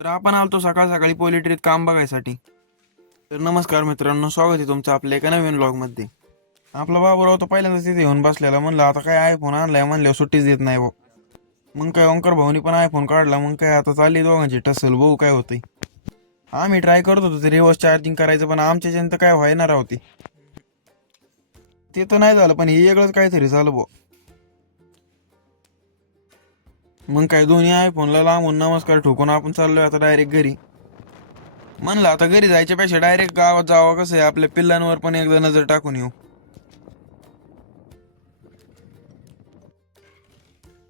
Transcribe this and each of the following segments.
तर आपण आलतो सकाळ सकाळी पोल्ट्रीत काम बघायसाठी. तर नमस्कार मित्रांनो, स्वागत आहे तुमचं आपल्या एका नवीन व्लॉगमध्ये. आपला बाबूराव तर पहिल्यांदाच तिथे येऊन बसलेला. म्हणलं आता काय आयफोन आणलाय म्हणल्यावर सुट्टीच देत नाही भाऊ. मग काय ओंकार भाऊनी पण आयफोन काढला. मग काय आता चालली दोघांची टसल, भाऊ काय होतंय. आम्ही ट्राय करत होतो ते रिव्हर्स चार्जिंग करायचं, पण आमच्या जन तर काय व्हायणार होती. ते तर नाही झालं, पण हे वेगळंच काहीतरी झालं भाऊ. मग काय दोन्ही आयफोनला लांबून नमस्कार ठोकून आपण चाललोय आता डायरेक्ट घरी. म्हणलं आता घरी जायच्या पेक्षा डायरेक्ट गावात जावं, कसं आहे आपल्या पिल्लांवर पण एकदा नजर टाकून येऊ.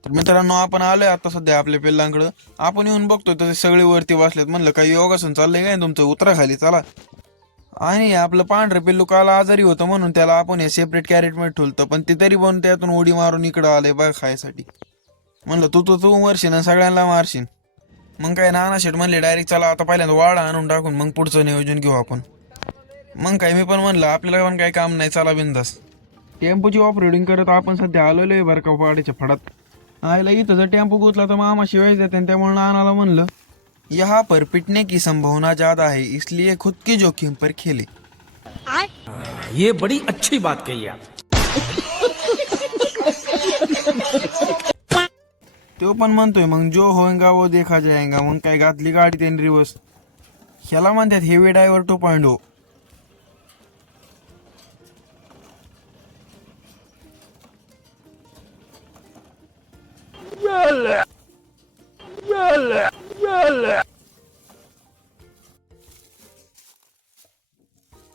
तर मित्रांनो, आपण आलोय आता सध्या आपल्या पिल्लांकडं. आपण येऊन बघतोय तर ते सगळे वरती बसलेत. म्हणलं काही योगासन चाललंय काय तुमचं, उतरा खाली चला. आणि आपलं पांढरं पिल्लू काल आजारी होतं म्हणून त्याला आपण हे सेपरेट कॅरेट मध्ये ठेवलं, पण ते तरी पण त्यातून उडी मारून इकडं आलंय बघ खायसाठी. म्हणलं तू मरशील आणि सगळ्यांना मारशील. मग काय नाना शेट म्हणले डायरेक्ट चला आता पहिल्यांदा वाडा आणून टाकून मग पुढचं नियोजन घेऊ आपण. मग काय मी पण म्हणलं आपल्याला पण काही काम नाही, चला बिंदास. टेम्पोची ऑपरेटिंग करत आपण सध्या आलेलो आहे बरं का वाड्याच्या फडात. आयला इथं जर टेम्पो गुतला तर मामा शिवाय देते, त्यामुळे नानाला म्हणलं यहाँ पर पिटने की संभावना ज्यादा है, इसलिए खुद की जोखिम पर खेले. ये बड़ी अच्छी बात कही आप. तो पण म्हणतोय मग जो होएगा वो देखा जाएगा. मग काय घातली गाडी त्यांनी रिवर्स. ह्याला म्हणतात हेवी ड्रायव्हर 2.0.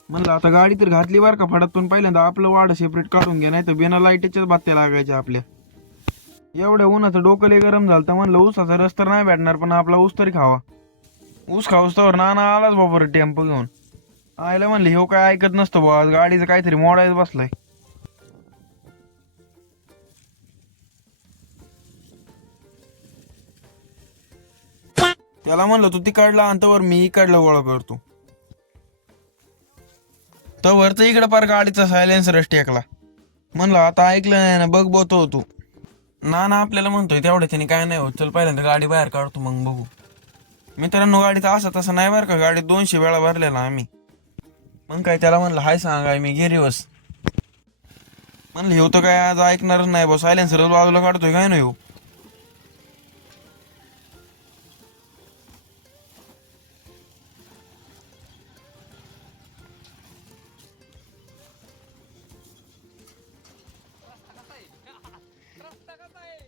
म्हणलं आता गाडी तर घातली बरं का फडातून, पहिल्यांदा आपलं वाड सेपरेट काढून घ्या, नाही तर बिना लाईटीच्याच बात्या लागायच्या आपल्या. एवढ्या उन्हाचं डोकं लय गरम झालं तर म्हणलं ऊसाचा रस तर नाही भेटणार, पण आपला ऊस तरी खावा. ऊस खाऊस तर नाना आलाच बाबा टेम्पो घेऊन. आयला म्हणले हो काय ऐकत नसतं बा, आज गाडीचं काहीतरी मोडायच बसलाय. त्याला म्हणलं तू तिकडला आणि तवर मी इकडला गोळा करतो. तवर इकडं पार गाडीचा सायलेन्सरच टेकला. म्हणलं आता ऐकलं नाही ना, बघ बोतो तू. नाना आपल्याला म्हणतोय तेवढ्या त्याने काय नाही होत, चल पहिल्यांदा गाडी बाहेर काढतो मग बघू. मित्रांनो, गाडीचा असं तसं नाही बरं का, गाडीत 200 वेळा भरलेला आम्ही. मग काय त्याला म्हणलं हाय सांगाय मी घे रिवर्स. म्हणलं हे तर काय आज ऐकणारच नाही बा, सायलेन्सर बाजूला काढतोय काय नाही हो.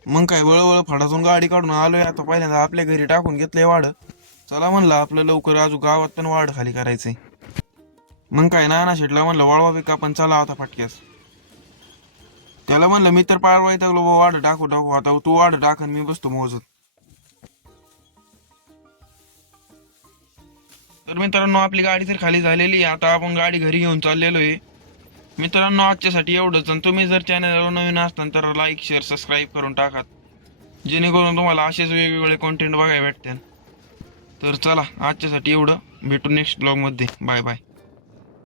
मग काय वळवळ फडातून गाडी काढून आलोय आता, पहिल्यांदा आपल्या घरी टाकून घेतलंय वाड. चला म्हणलं आपलं लवकर अजून गावात पण वाड खाली करायचंय. मग काय नाना शेटला म्हणलं वळवा बिका पण चला आता फटक्यास. त्याला म्हणलं मी तर पार वैतागलो बा, वाढ टाकू टाकू, आता तू वाढ टाक आणि मी बसतो मोजत. तर मित्रांनो, आपली गाडी तर खाली झालेली, आता आपण गाडी घरी घेऊन चाललेलो आहे. मित्रांनो, आजच्यासाठी एवढंच. आणि तुम्ही जर चॅनलवर नवीन असताल तर लाईक शेअर सबस्क्राईब करून टाका, जेणेकरून तुम्हाला असेच वेगवेगळे कॉन्टेंट बघायला भेटतील. तर चला आजच्यासाठी एवढं, भेटू नेक्स्ट ब्लॉगमध्ये. Bye bye.